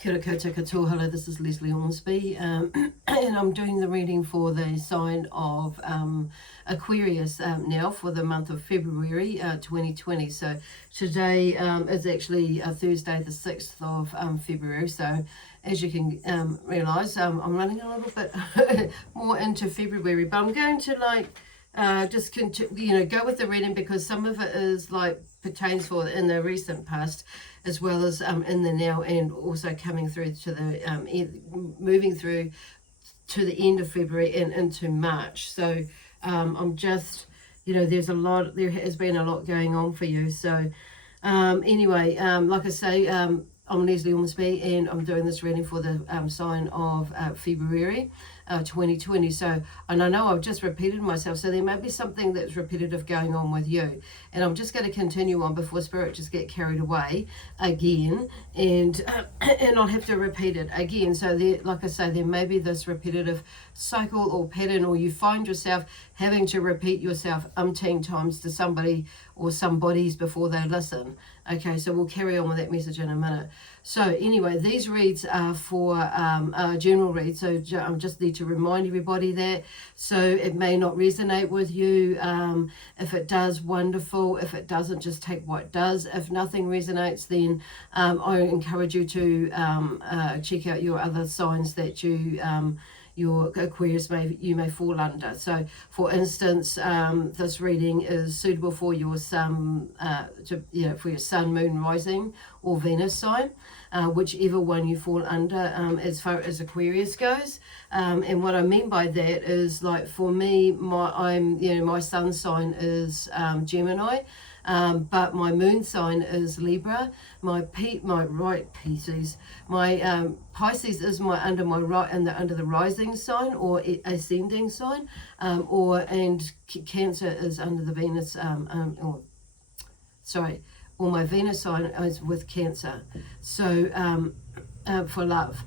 Kia ora koutou katoa. Hello, this is Lesley Ormsby, and I'm doing the reading for the sign of Aquarius now for the month of February 2020. So today is actually Thursday the 6th of February. So as you can realise, I'm running a little bit more into February, but I'm going to just continue, go with the reading because some of it is pertains for in the recent past as well as in the now, and also coming through to the moving through to the end of February and into March. So I'm just, there has been a lot going on for you. So anyway, like I say, I'm Lesley Ormsby, and I'm doing this reading for the sign of February 2020. So, and I know I've just repeated myself, so there may be something that's repetitive going on with you. And I'm just going to continue on before Spirit just get carried away again, and I'll have to repeat it again. So, like I say, there may be this repetitive cycle or pattern, or you find yourself having to repeat yourself umpteen times to somebody or some bodies before they listen. Okay, so we'll carry on with that message in a minute. So anyway, these reads are for general reads, so I just need to remind everybody that. So it may not resonate with you. If it does, wonderful. If it doesn't, just take what does. If nothing resonates, then I encourage you to check out your other signs that your Aquarius may fall under. So for instance, this reading is suitable for your sun, for your sun, moon, rising, or Venus sign, whichever one you fall under as far as Aquarius goes. And what I mean by that is, for me, my sun sign is Gemini. But my moon sign is Libra. My Pisces is under my right and under the rising sign or ascending sign, and Cancer is under the Venus or my Venus sign is with Cancer. So for love.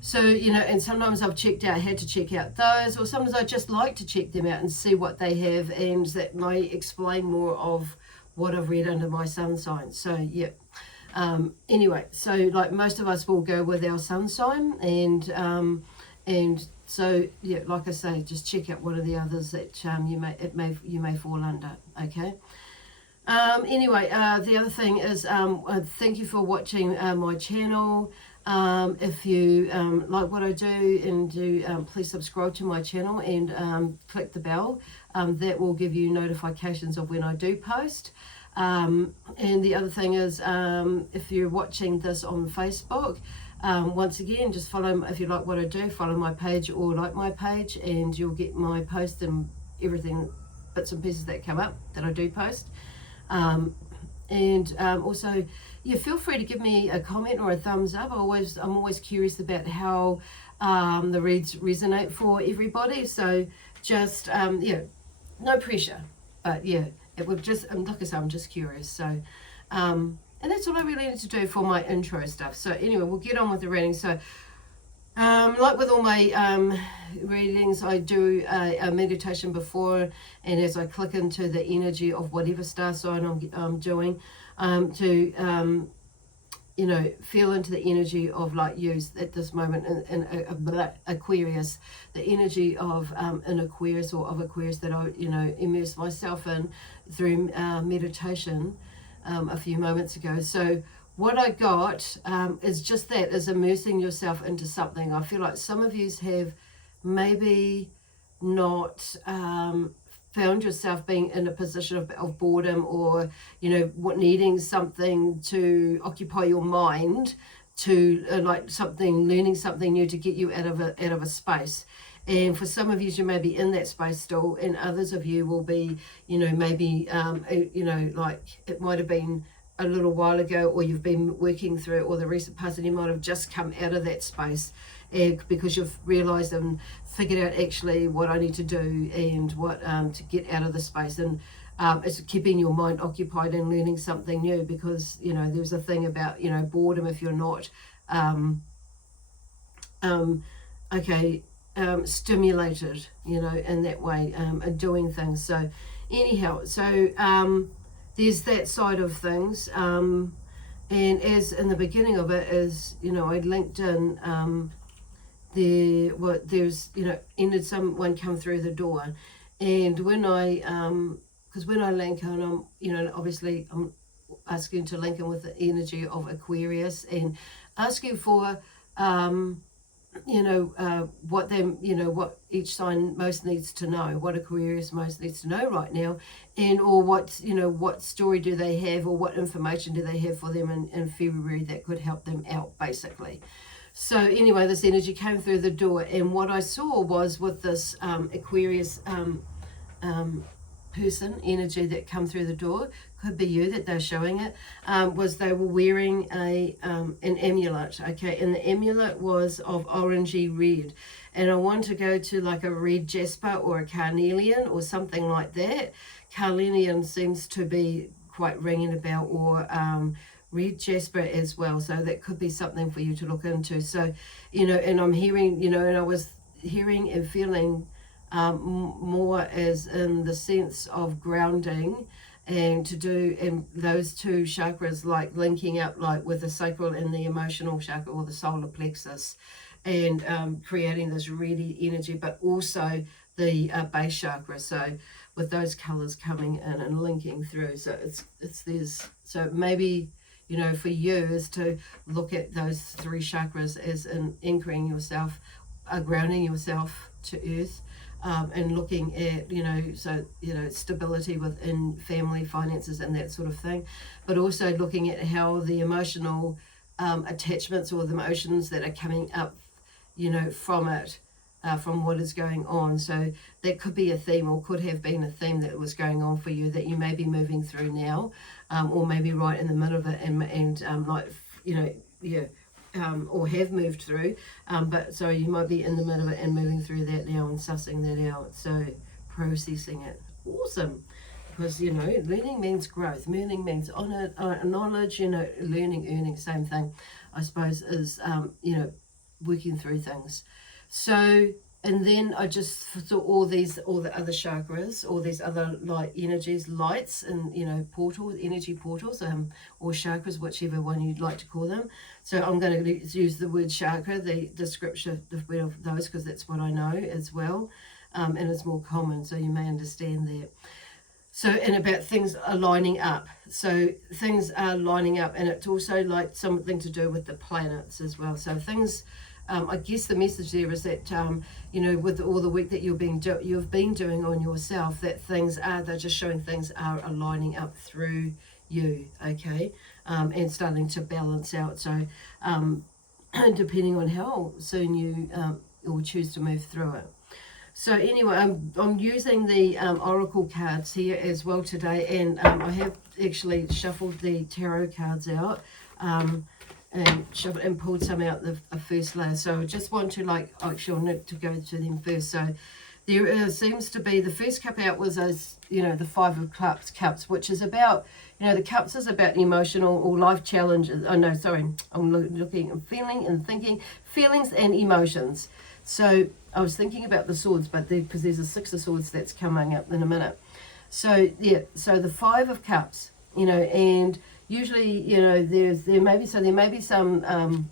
So, and sometimes I've had to check out those, or sometimes I just like to check them out and see what they have, and that may explain more of what I've read under my sun sign. So, yeah. Anyway, so most of us will go with our sun sign, and so, yeah, like I say, just check out one of the others that you may fall under, okay? Anyway, the other thing is, thank you for watching my channel. If you like what I do, please subscribe to my channel and click the bell. That will give you notifications of when I do post. And the other thing is, if you're watching this on Facebook, once again, just follow, if you like what I do, follow my page or like my page, and you'll get my post and everything, bits and pieces that come up that I do post. Also, yeah, feel free to give me a comment or a thumbs up. I'm always curious about how the reads resonate for everybody. So just no pressure, but yeah, it would just, like I say, I'm just curious. So and that's all I really need to do for my intro stuff. So anyway, we'll get on with the reading. So like with all my readings, I do a meditation before, and as I click into the energy of whatever star sign I'm doing, to feel into the energy of you at this moment in Aquarius, the energy of an Aquarius or of Aquarius that I immerse myself in through meditation a few moments ago. So what I got is just that, is immersing yourself into something. I feel like some of you have maybe not found yourself being in a position of boredom, or needing something to occupy your mind, to learning something new to get you out of a space. And for some of you may be in that space still, and others of you will be maybe it might have been a little while ago, or you've been working through, or the recent past, and you might have just come out of that space because you've realized and figured out actually what I need to do, and what to get out of the space. And it's keeping your mind occupied and learning something new, because there's a thing about boredom if you're not stimulated in that way, and doing things. So anyhow, so there's that side of things. And as in the beginning of it is, you know, I linked in there's, you know, ended someone come through the door. And when I because when I link in, I'm, you know, obviously I'm asking to link in with the energy of Aquarius and asking for you know, what them, you know, what each sign most needs to know, what Aquarius most needs to know right now, and or what, you know, what story do they have, or what information do they have for them in February that could help them out, basically. So anyway, this energy came through the door, and what I saw was with this Aquarius person energy that come through the door, could be you that they're showing it, was they were wearing an amulet, okay, and the amulet was of orangey red, and I want to go to like a red jasper or a carnelian or something like that. Carnelian seems to be quite ringing a bell, or red jasper as well, so that could be something for you to look into. So, you know, and I'm hearing, you know, and I was hearing and feeling more as in the sense of grounding, and to do in those two chakras, like linking up like with the sacral and the emotional chakra or the solar plexus, and creating this ready energy, but also the base chakra. So with those colors coming in and linking through, so it's there's, so maybe, you know, for you is to look at those three chakras as in anchoring yourself, grounding yourself to earth, and looking at, you know, so, you know, stability within family, finances, and that sort of thing, but also looking at how the emotional attachments or the emotions that are coming up, you know, from it, from what is going on. So that could be a theme, or could have been a theme that was going on for you that you may be moving through now, or maybe right in the middle of it, and like, you know, yeah, or have moved through, but so you might be in the middle of it and moving through that now and sussing that out, so processing it. Awesome. Because, you know, learning means growth, learning means honor, knowledge, you know, learning, earning, same thing, I suppose, is, you know, working through things. So, and then I just saw all the other chakras, all these other light energies, lights, and, you know, portals, energy portals, or chakras, whichever one you'd like to call them. So I'm going to use the word chakra, the description of those, because that's what I know as well, and it's more common, so you may understand that. So, and about things are lining up. So things are lining up, and it's also like something to do with the planets as well. So things, I guess the message there is that, you know, with all the work that you've been doing on yourself, that things are, they're just showing things are aligning up through you, okay, and starting to balance out. So depending on how soon you will choose to move through it. So anyway, I'm using the oracle cards here as well today, and I have actually shuffled the tarot cards out, and pulled some out the first layer. So I just want to, like, actually I'll need to go to them first. So there seems to be, the first cup out was, as you know, the Five of Cups, which is about, you know, the cups is about emotional or life challenges. Oh no, sorry, I'm looking and feeling and thinking, feelings and emotions. So I was thinking about the swords, but because there's a Six of Swords that's coming up in a minute. So yeah, so the Five of Cups, you know, and usually, you know, there may be some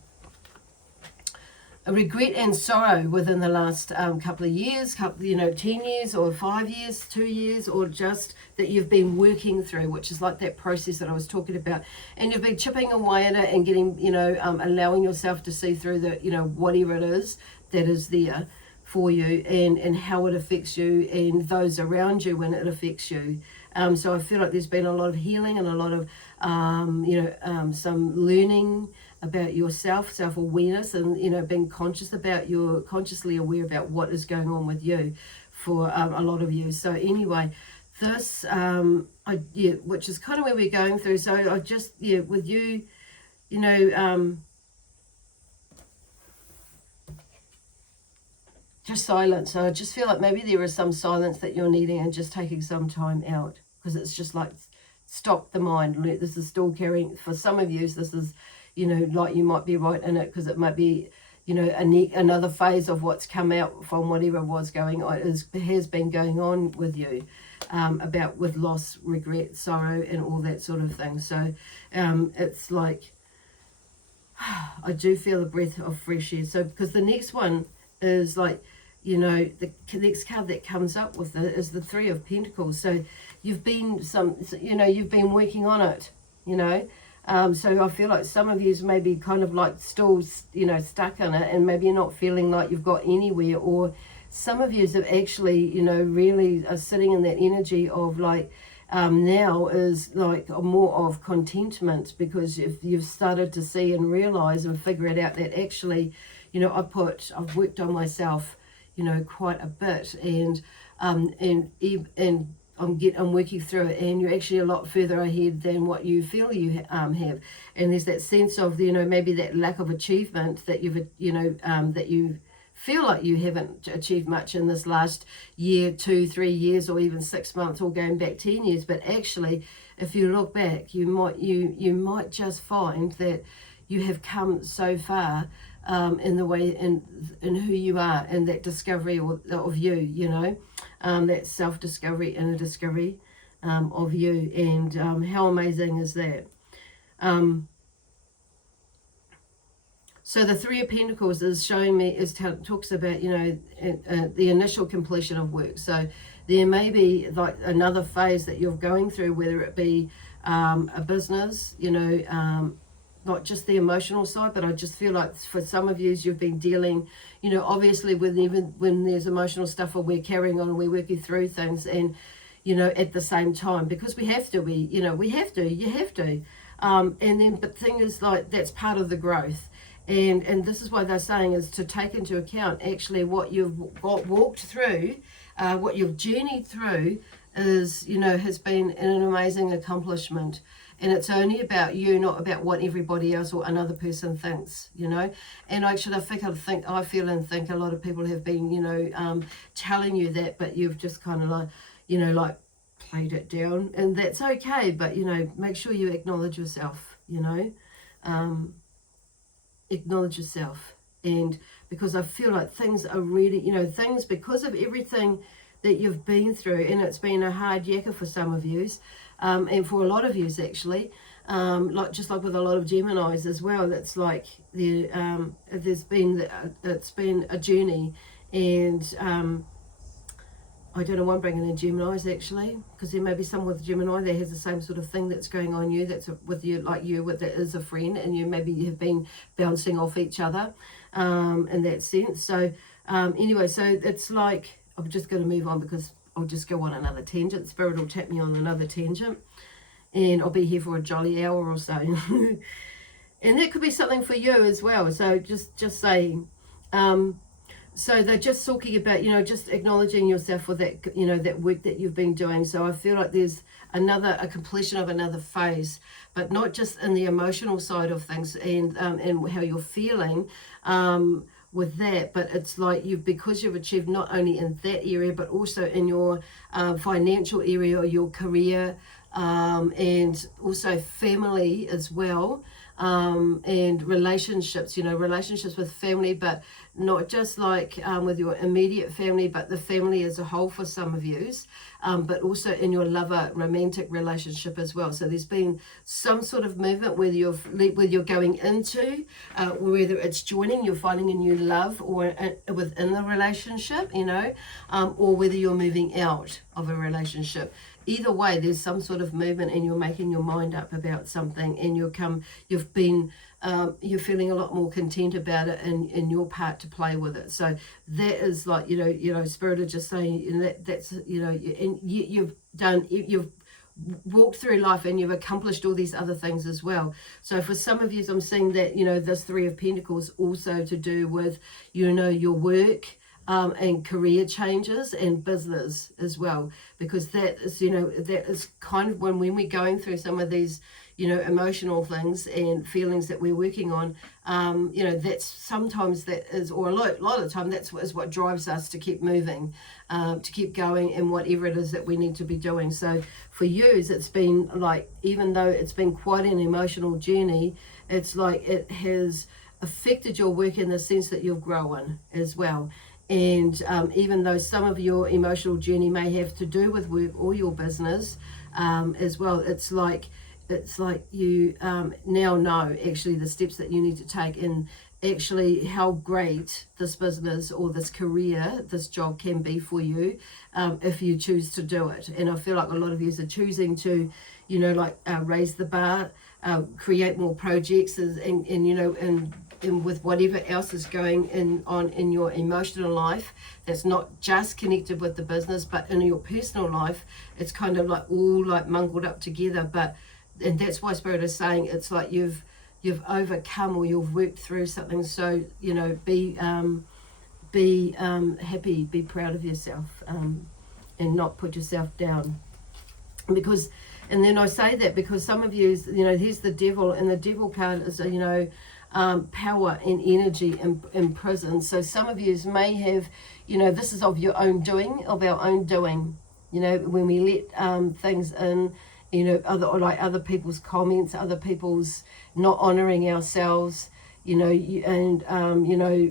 regret and sorrow within the last couple of years, you know, 10 years or 5 years, 2 years, or just that you've been working through, which is like that process that I was talking about, and you've been chipping away at it and getting, you know, allowing yourself to see through the, you know, whatever it is that is there for you, and how it affects you and those around you when it affects you. So I feel like there's been a lot of healing and a lot of, you know, some learning about yourself, self-awareness, and, you know, being consciously aware about what is going on with you for a lot of you. So anyway, this, which is kind of where we're going through. So I just, with you, you know, just silence. So I just feel like maybe there is some silence that you're needing, and just taking some time out, because it's just like, stop the mind. This is still carrying, for some of you, this is, you know, like you might be right in it, because it might be, you know, another phase of what's come out from whatever was going on, has been going on with you. about with loss, regret, sorrow, and all that sort of thing. So it's like, I do feel a breath of fresh air. So because the next one is like, you know, the next card that comes up with it is the Three of Pentacles. So you've been you've been working on it, you know. So I feel like some of you may be kind of like still, you know, stuck in it, and maybe you're not feeling like you've got anywhere, or some of you have actually, you know, really are sitting in that energy of like, now is like more of contentment, because if you've started to see and realize and figure it out that actually, you know, I've worked on myself, you know, quite a bit, and I'm working through it, and you're actually a lot further ahead than what you feel you have. And there's that sense of, you know, maybe that lack of achievement that you've, you know, that you feel like you haven't achieved much in this last year, 2, 3 years, or even 6 months, or going back 10 years. But actually, if you look back, you might just find that you have come so far in the way in who you are, and that discovery of you, you know, that self-discovery and a discovery of you. And how amazing is that? So the Three of Pentacles is showing me, talks about, you know, the initial completion of work. So there may be like another phase that you're going through, whether it be a business, you know, not just the emotional side, but I just feel like for some of you, you've been dealing, you know, obviously with, even when there's emotional stuff, or we're carrying on, we're working through things, and, you know, at the same time, because we have to, you have to. And then, but the thing is, like, that's part of the growth. And this is why they're saying is to take into account actually what you've walked through, what you've journeyed through is, you know, has been an amazing accomplishment. And it's only about you, not about what everybody else or another person thinks, you know. And actually, I feel and think a lot of people have been, you know, telling you that, but you've just kind of like, you know, like played it down. And that's okay, but, you know, make sure you acknowledge yourself, you know. Acknowledge yourself. And because I feel like things are really, you know, things, because of everything that you've been through, and it's been a hard yakka for some of yous, and for a lot of yous actually, like just like with a lot of Geminis as well, that's like it's been a journey. And I don't know why I'm bringing in Geminis actually, because there may be someone with Gemini that has the same sort of thing that's going on you, that's with you, like you, with that is a friend, and you maybe have been bouncing off each other in that sense. So anyway, so it's like, I'm just going to move on because I'll just go on another tangent. Spirit will tap me on another tangent, and I'll be here for a jolly hour or so. And that could be something for you as well. So just saying. So they're just talking about, you know, just acknowledging yourself for that, you know, that work that you've been doing. So I feel like there's a completion of another phase, but not just in the emotional side of things and how you're feeling with that, but it's like because you've achieved not only in that area, but also in your financial area, or your career, and also family as well. And relationships, you know, relationships with family, but not just like with your immediate family, but the family as a whole for some of yous, but also in your lover romantic relationship as well. So there's been some sort of movement whether you're going into, whether it's joining, you're finding a new love, or within the relationship, you know, or whether you're moving out of a relationship. Either way, there's some sort of movement, and you're making your mind up about something, and you're feeling a lot more content about it, and in your part to play with it. So that is like, you know, Spirit are just saying that's, you know, and you've walked through life, and you've accomplished all these other things as well. So for some of you, I'm seeing that, you know, this Three of Pentacles also to do with, you know, your work, and career changes, and business as well, because that is, you know, that is kind of when we're going through some of these, you know, emotional things and feelings that we're working on, you know, that's sometimes that is, or a lot of the time, that's what drives us to keep moving, to keep going in whatever it is that we need to be doing. So for you, it's been like, even though it's been quite an emotional journey, it's like it has affected your work in the sense that you've grown as well. And even though some of your emotional journey may have to do with work or your business as well, it's like you now know actually the steps that you need to take, and actually how great this business or this career, this job can be for you if you choose to do it. And I feel like a lot of you are choosing to, you know, like raise the bar, create more projects, and you know, and with whatever else is going on in your emotional life that's not just connected with the business, but in your personal life, it's kind of like all like mungled up together. And that's why Spirit is saying it's like you've overcome, or you've worked through something. So, you know, be happy, be proud of yourself, and not put yourself down. Because, and then I say that because some of you, you know, here's the devil, and the devil card is, you know, power and energy in prison. So some of you may have, you know, this is of your own doing, of our own doing, you know, when we let things in, you know, other people's comments, other people's not honoring ourselves, you know, you know,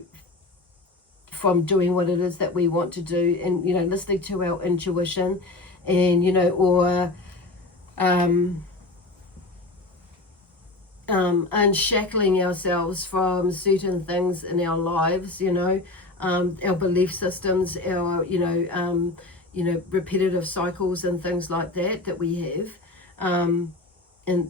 from doing what it is that we want to do, and, you know, listening to our intuition, and, you know, or unshackling ourselves from certain things in our lives, you know, our belief systems, our, you know, repetitive cycles and things like that we have, and,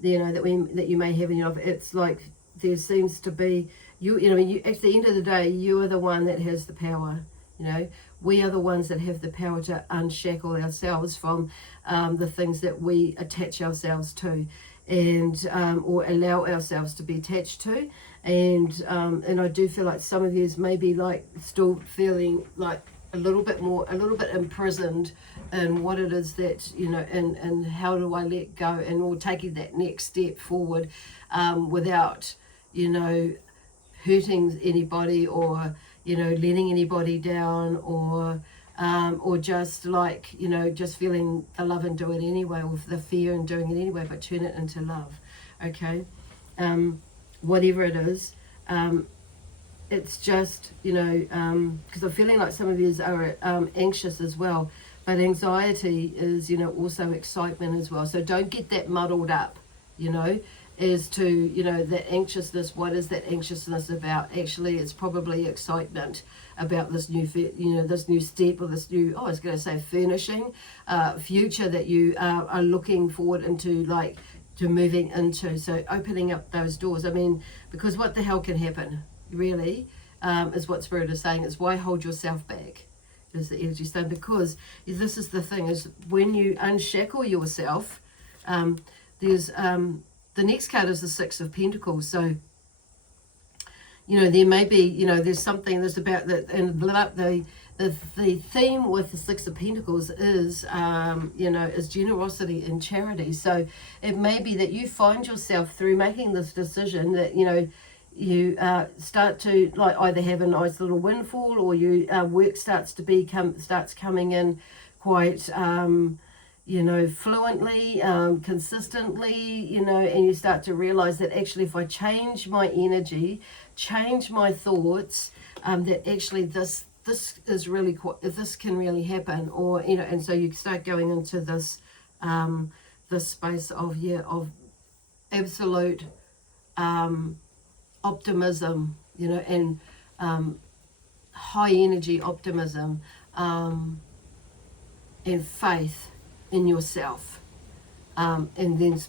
you know, that you may have in your life. It's like there seems to be, you know, at the end of the day, you are the one that has the power. You know, we are the ones that have the power to unshackle ourselves from the things that we attach ourselves to, and or allow ourselves to be attached to. And I do feel like some of you may be like still feeling like a little bit imprisoned in what it is that, you know, and how do I let go, and or taking that next step forward without, you know, hurting anybody, or, you know, letting anybody down, or just like, you know, just feeling the love and do it anyway, or the fear and doing it anyway, but turn it into love. Okay, whatever it is, it's just, you know, because I'm feeling like some of you are anxious as well, but anxiety is, you know, also excitement as well. So don't get that muddled up, you know, as to, you know, that anxiousness. What is that anxiousness about? Actually, it's probably excitement about this new, you know, this new step, or this new, I was going to say furnishing, future that you are looking forward into, like, to moving into. So opening up those doors. I mean, because what the hell can happen, really, is what Spirit is saying. Is why hold yourself back, is the energy saying. Because this is the thing, is when you unshackle yourself, there's the next card is the Six of Pentacles. So, you know, there may be, you know, there's something that's about that, and the theme with the Six of Pentacles is, you know, is generosity and charity. So it may be that you find yourself through making this decision that, you know, you start to like either have a nice little windfall, or you work starts coming in quite you know, fluently, consistently, you know, and you start to realize that actually if I change my energy, change my thoughts, that actually this is really this can really happen. Or, you know, and so you start going into this this space of, yeah, of absolute optimism, you know, and high energy optimism, and faith in yourself, and then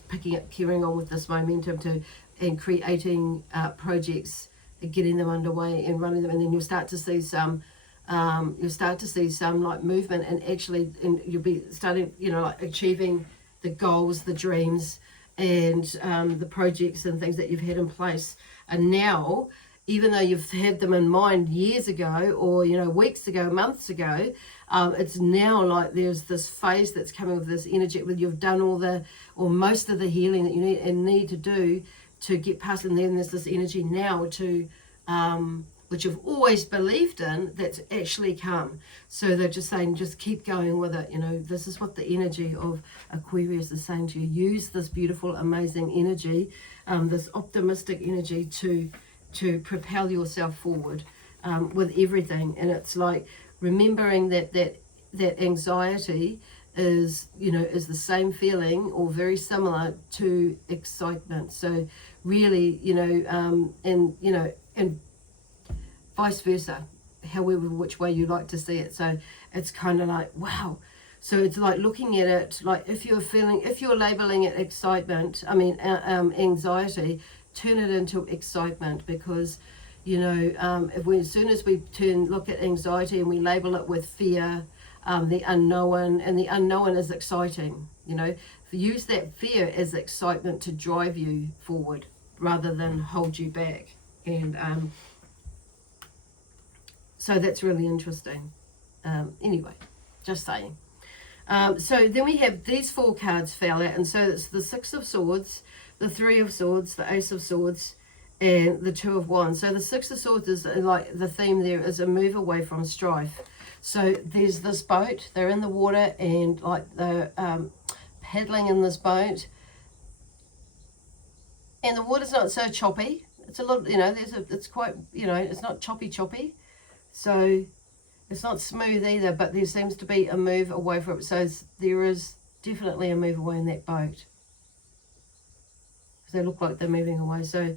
carrying on with this momentum and creating projects and getting them underway and running them, and then you'll start to see some like movement, and actually, and you'll be starting, you know, like achieving the goals, the dreams, and the projects and things that you've had in place. And now, even though you've had them in mind years ago, or, you know, weeks ago, months ago, it's now like there's this phase that's coming with this energy, where you've done all the, or most of the healing that you need to do to get past, and then there's this energy now to, which you've always believed in, that's actually come. So they're just saying, just keep going with it. You know, this is what the energy of Aquarius is saying to you. Use this beautiful, amazing energy, this optimistic energy to propel yourself forward. with everything. And it's like remembering that anxiety is, is the same feeling or very similar to excitement. So really, and vice versa, however, which way you like to see it. So it's kind of like, wow. So it's like looking at it, like if you're labeling it anxiety, turn it into excitement, because, as soon as we look at anxiety and we label it with fear, the unknown, and the unknown is exciting, use that fear as excitement to drive you forward rather than hold you back. And so that's really interesting. Anyway, just saying. So then we have these 4 cards fell out, and so it's the 6 of Swords, the 3 of Swords, the Ace of Swords, and the 2 of Wands. So the 6 of Swords is like the theme there is a move away from strife. So there's this boat, they're in the water, and like they're paddling in this boat, and the water's not so choppy. It's a little, it's quite, it's not choppy. So it's not smooth either, but there seems to be a move away from it. So there is definitely a move away in that boat. They look like they're moving away. So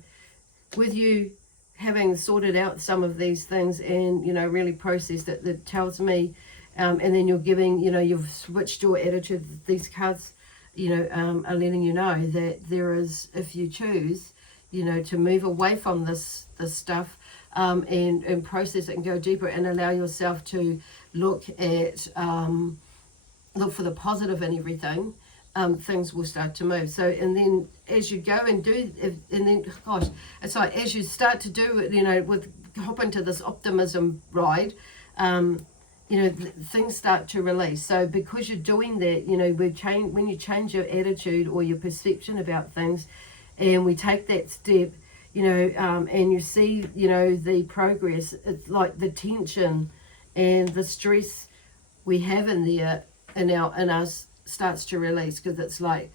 with you having sorted out some of these things and, really processed it, that tells me, and then you're giving, you've switched your attitude. These cards, are letting you know that there is, if you choose, to move away from this stuff, and process it and go deeper and allow yourself to look for the positive in everything, things will start to move. So, and then as you go and do, and then, gosh, it's like as you start to do it, hop into this optimism ride, things start to release. So because you're doing that, when you change your attitude or your perception about things, and we take that step, and you see, the progress, it's like the tension and the stress we have in there, in us, starts to release, because it's like,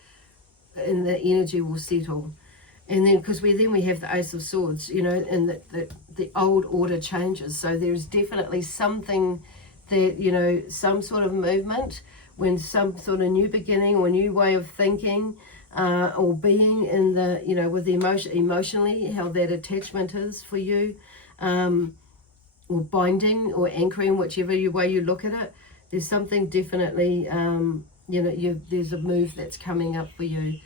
and the energy will settle. And then, because we have the Ace of Swords, and the old order changes. So there's definitely something that, some sort of movement, when some sort of new beginning or new way of thinking, or being in the, with the emotionally, how that attachment is for you, or binding or anchoring, whichever way you look at it, there's something definitely, there's a move that's coming up for you,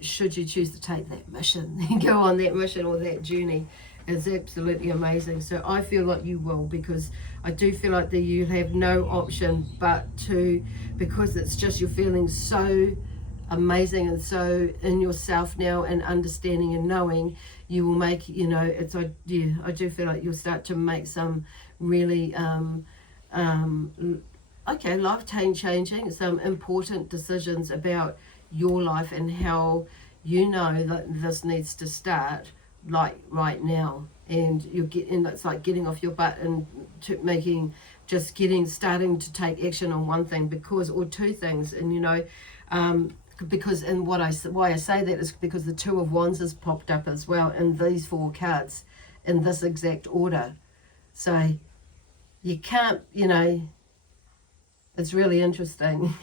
should you choose to take that mission and go on that mission or that journey. It's absolutely amazing. So I feel like you will, because I do feel like that you have no option but to, because it's just you're feeling so amazing and so in yourself now and understanding and knowing, you will make, it's like, yeah, I do feel like you'll start to make some really life changing, some important decisions about your life and how that this needs to start, like right now. And it's like getting off your butt and starting to take action on one thing, or 2 things. And because, and why I say that is because the 2 of Wands has popped up as well in these 4 cards in this exact order. So you can't, it's really interesting.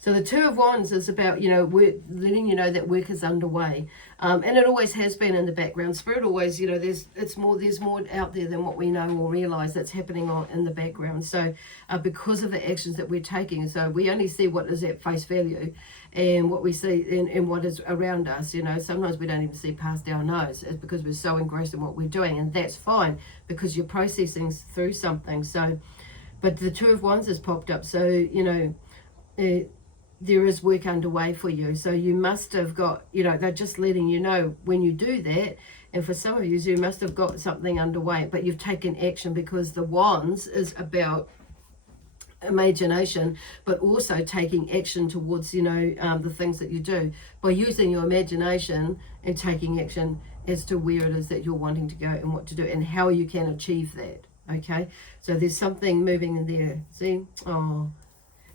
So the 2 of Wands is about, letting you know that work is underway. And it always has been in the background. Spirit always, there's more out there than what we know or realize that's happening in the background. So because of the actions that we're taking, so we only see what is at face value and what we see and what is around us. Sometimes we don't even see past our nose. It's because we're so engrossed in what we're doing. And that's fine, because you're processing through something. So, but the 2 of Wands has popped up. So, there is work underway for you. So you must have got, they're just letting you know when you do that. And for some of you must have got something underway, but you've taken action, because the Wands is about imagination, but also taking action towards, the things that you do by using your imagination and taking action as to where it is that you're wanting to go and what to do and how you can achieve that. Okay. So there's something moving in there. See? Oh,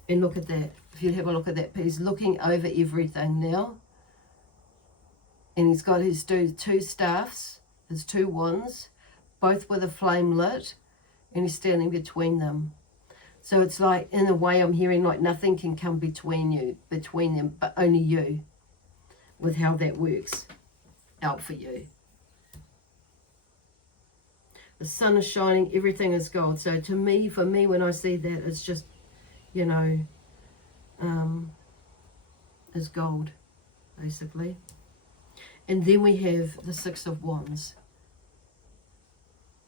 and look at that. If you have a look at that, he's looking over everything now. And he's got his 2 staffs, his 2 wands, both with a flame lit, and he's standing between them. So it's like, in a way, I'm hearing like nothing can come between them, but only you, with how that works out for you. The sun is shining, everything is gold. So to me, for me, when I see that, it's just, you know, is gold, basically. And then we have the Six of Wands.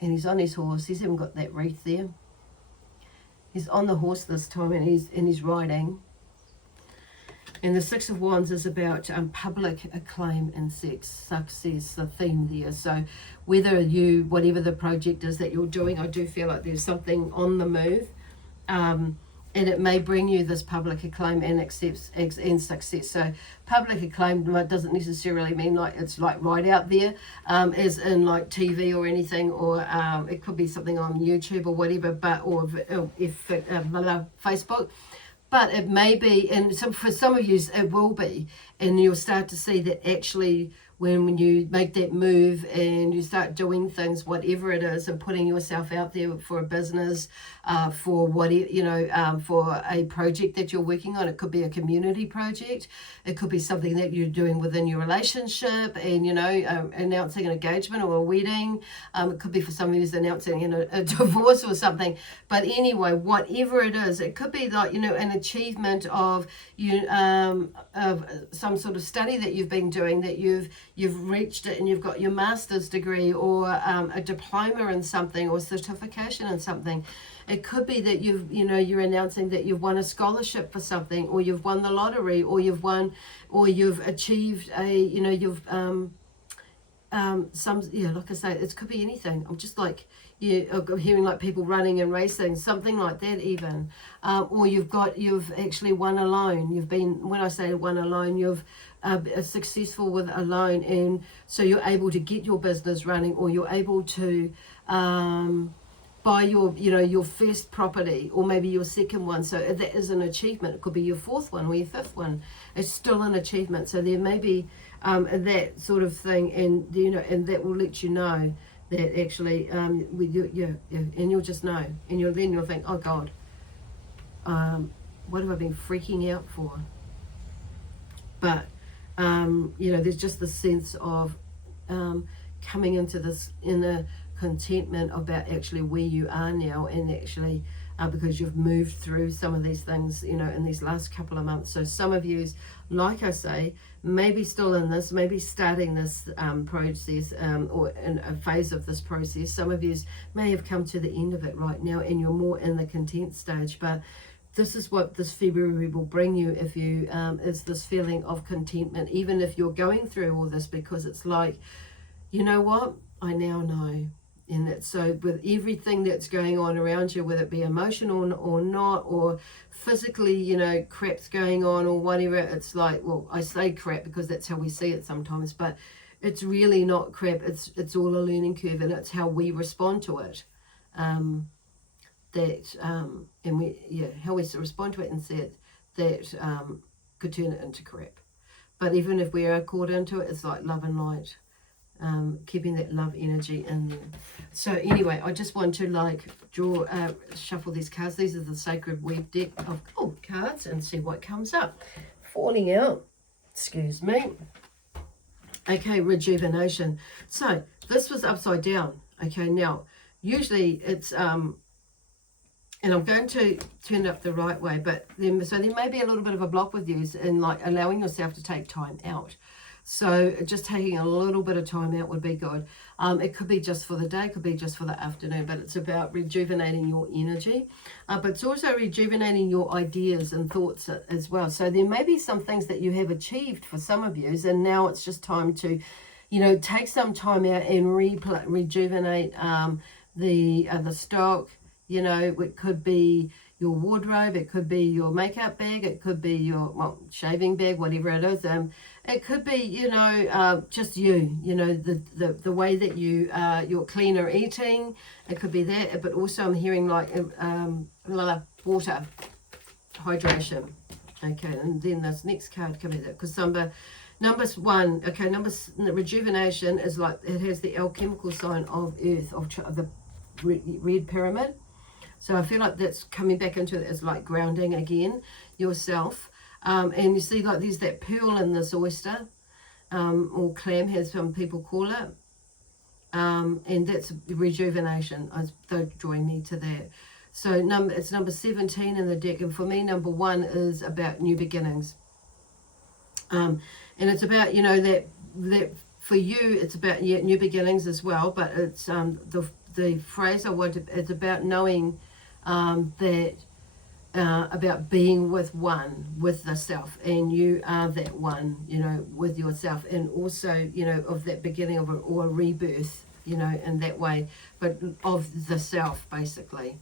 And he's on his horse. He's even got that wreath there. He's on the horse this time, and he's riding. And the Six of Wands is about public acclaim and success, the theme there. So whether whatever the project is that you're doing, I do feel like there's something on the move. And it may bring you this public acclaim and success. So public acclaim doesn't necessarily mean like it's like right out there, as in like TV or anything, or it could be something on YouTube or whatever, or Facebook. But it may be, and for some of you it will be, and you'll start to see that actually when you make that move and you start doing things, whatever it is, and putting yourself out there for a business, for whatever, you know, for a project that you're working on. It could be a community project. It could be something that you're doing within your relationship, and, you know, announcing an engagement or a wedding. It could be for some of you announcing a divorce or something. But anyway, whatever it is, it could be like, you know, an achievement of of some sort of study that you've been doing, that you've reached it and you've got your master's degree, or a diploma in something, or certification in something. It could be that you're announcing that you've won a scholarship for something, or you've won the lottery, or you've achieved like I say, it could be anything. I'm just like, I'm hearing like people running and racing, something like that even. Or you've actually won a loan. When I say won a loan, you've successful with a loan, and so you're able to get your business running, or you're able to buy your first property, or maybe your second one. So that is an achievement. It could be your fourth one or your fifth one. It's still an achievement. So there may be that sort of thing, and and that will let you know that actually and you'll just know, and you'll think, oh God, what have I been freaking out for? But there's just the sense of coming into this inner contentment about actually where you are now, and actually because you've moved through some of these things, in these last couple of months. So some of you, like I say, maybe still in this, maybe starting this process, or in a phase of this process. Some of you may have come to the end of it right now, and you're more in the content stage. But this is what this February will bring you, if you is this feeling of contentment, even if you're going through all this, because it's like, you know what, I now know. And that, so with everything that's going on around you, whether it be emotional or not, or physically, crap's going on or whatever, it's like, well, I say crap because that's how we see it sometimes, but it's really not crap. It's all a learning curve, and it's how we respond to it. And how we respond to it, and see it, that could turn it into crap. But even if we are caught into it, it's like love and light. Keeping that love energy in there. So anyway, I just want to shuffle these cards. These are the Sacred Web deck of cards, and see what comes up. Falling out, excuse me. Okay, rejuvenation. So this was upside down. Okay, now usually it's and I'm going to turn it up the right way, but there may be a little bit of a block with you in like allowing yourself to take time out. So just taking a little bit of time out would be good. It could be just for the day, it could be just for the afternoon, but it's about rejuvenating your energy. But it's also rejuvenating your ideas and thoughts as well. So there may be some things that you have achieved for some of you, and now it's just time to, take some time out and rejuvenate the stock. It could be your wardrobe, it could be your makeup bag, it could be your shaving bag, whatever it is. It could be, just the way that you're clean or eating. It could be that, but also I'm hearing like water, hydration. Okay, and then this next card could be that, because Number one, okay, rejuvenation is like, it has the alchemical sign of earth, of the red pyramid. So I feel like that's coming back into it as like grounding again yourself. And you see, like, there's that pearl in this oyster, or clam, as some people call it. And that's rejuvenation. Don't join me to that. So it's number 17 in the deck. And for me, number 1 is about new beginnings. And it's about, you know, that for you, it's about, yeah, new beginnings as well. But it's the phrase I want, it's about knowing that, about being with the self, and you are that one, you know, with yourself, and also, you know, of that beginning of a rebirth, you know, in that way, but of the self, basically.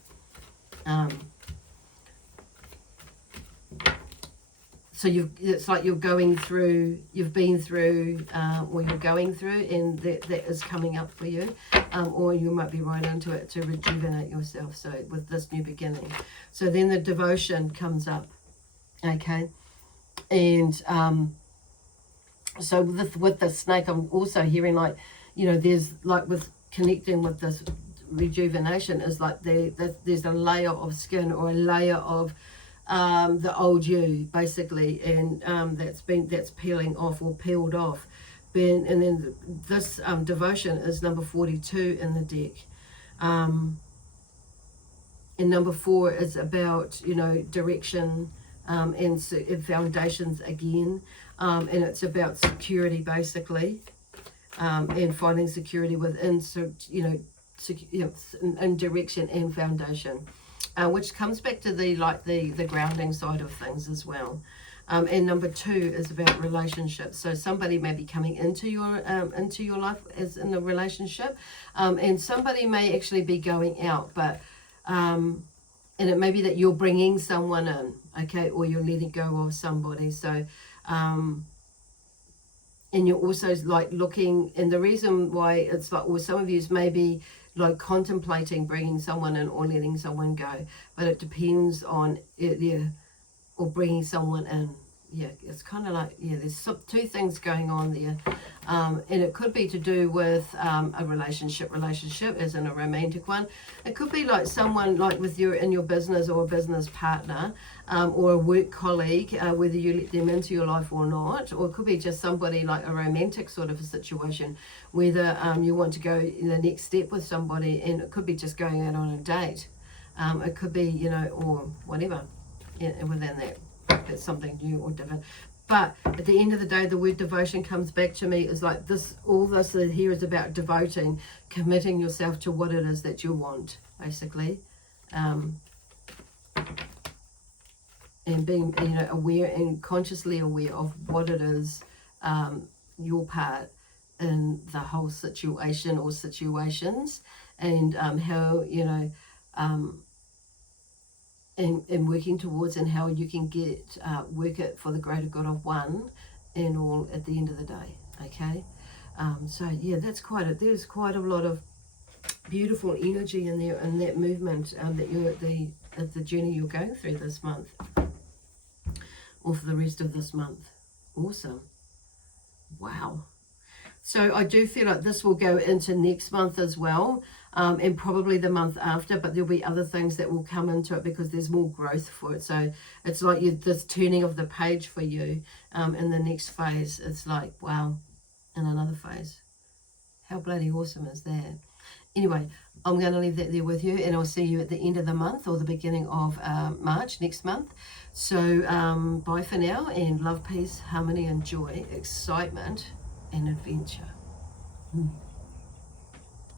So it's like you've been through, or you're going through, and that is coming up for you, or you might be right into it to rejuvenate yourself. So with this new beginning, so then the devotion comes up, okay, and so with the snake, I'm also hearing, like, you know, there's like, with connecting with this rejuvenation, is like there's a layer of skin, or a layer of the old you, basically, and that's peeling off, or peeled off. And then this devotion is number 42 in the deck. And number 4 is about, you know, direction, and foundations again, and it's about security, basically, and finding security within, so, you know, in direction and foundation. Which comes back to the grounding side of things as well. And number 2 is about relationships. So somebody may be coming into your life as in a relationship, and somebody may actually be going out, but and it may be that you're bringing someone in, okay, or you're letting go of somebody. So and you're also like looking, and the reason why it's like, well, some of you may be like contemplating bringing someone in or letting someone go, but it depends on it, yeah, or bringing someone in. Yeah, it's kind of like, yeah, there's two things going on there, and it could be to do with a relationship, as in a romantic one. It could be like someone like in your business, or a business partner, or a work colleague, whether you let them into your life or not. Or it could be just somebody, like a romantic sort of a situation, whether you want to go in the next step with somebody, and it could be just going out on a date. It could be, you know, or whatever, within that. That's something new or different. But at the end of the day, the word devotion comes back to me is like this. All this here is about devoting, committing yourself to what it is that you want, basically, and being, you know, aware and consciously aware of what it is, your part in the whole situation or situations, and how, you know, and working towards, and how you can work it for the greater good of one and all at the end of the day. Okay, so yeah, there's quite a lot of beautiful energy in there, in that movement, that you're at the journey you're going through this month, or for the rest of this month. Awesome. Wow. So I do feel like this will go into next month as well, and probably the month after, but there'll be other things that will come into it, because there's more growth for it. So it's like this turning of the page for you, in the next phase. It's like, wow, in another phase. How bloody awesome is that? Anyway, I'm going to leave that there with you, and I'll see you at the end of the month, or the beginning of March next month. So bye for now, and love, peace, harmony, and joy, excitement, and adventure.